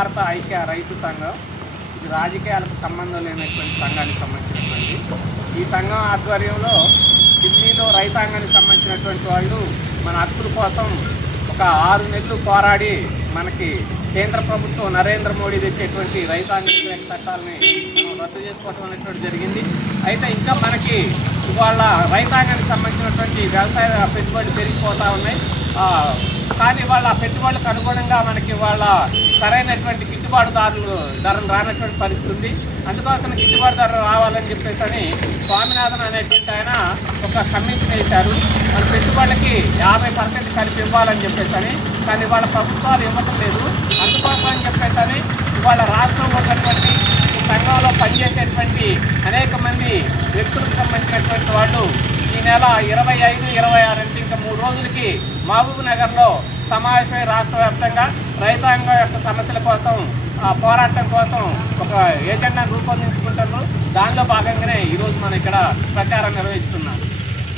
భారత ఐక్య రైతు సంఘం. ఇది రాజకీయాలకు సంబంధం లేనటువంటి సంఘానికి సంబంధించినటువంటి ఈ సంఘం ఆధ్వర్యంలో ఢిల్లీలో రైతాంగానికి సంబంధించినటువంటి వాళ్ళు మన హక్కుల కోసం ఒక 6 నెలలు పోరాడి మనకి కేంద్ర ప్రభుత్వం నరేంద్ర మోడీ తెచ్చేటువంటి రైతాంగ వ్యతిరేక చట్టాలని మనం రద్దు చేసుకోవడం అనేటువంటి జరిగింది. అయితే ఇంకా మనకి ఇవాళ రైతాంగానికి సంబంధించినటువంటి వ్యవసాయ పెట్టుబడులు పెరిగిపోతూ ఉన్నాయి. కానీ వాళ్ళ పెట్టుబడులకు అనుగుణంగా మనకి వాళ్ళ సరైనటువంటి గిట్టుబాటుదారులు ధరలు రానటువంటి పరిస్థితి ఉంది. అందుకోసం గిట్టుబాటు ధరలు రావాలని చెప్పేసి అని స్వామినాథన్ అనేటువంటి ఆయన ఒక కమిషన్ వేశారు. మన పెట్టుబడులకి 50% కలిపి ఇవ్వాలని చెప్పేసి అని. కానీ వాళ్ళ ప్రభుత్వాలు ఇవ్వటం లేదు. అందుకోసం అని చెప్పేసి అని ఇవాళ రాష్ట్రంలో ఉన్నటువంటి ఈ సంఘంలో పనిచేసేటువంటి అనేక మంది వ్యక్తులకు సంబంధించినటువంటి వాళ్ళు ఈ నెల 25, 26 అంటే ఇంకా 3 రోజులకి మహబూబ్ నగర్లో సమావేశమై రాష్ట్ర వ్యాప్తంగా రైతాంగం యొక్క సమస్యల కోసం పోరాటం కోసం ఒక ఏజెండాను రూపొందించుకుంటున్నారు. దానిలో భాగంగానే ఈరోజు మనం ఇక్కడ ప్రచారం నిర్వహిస్తున్నాం.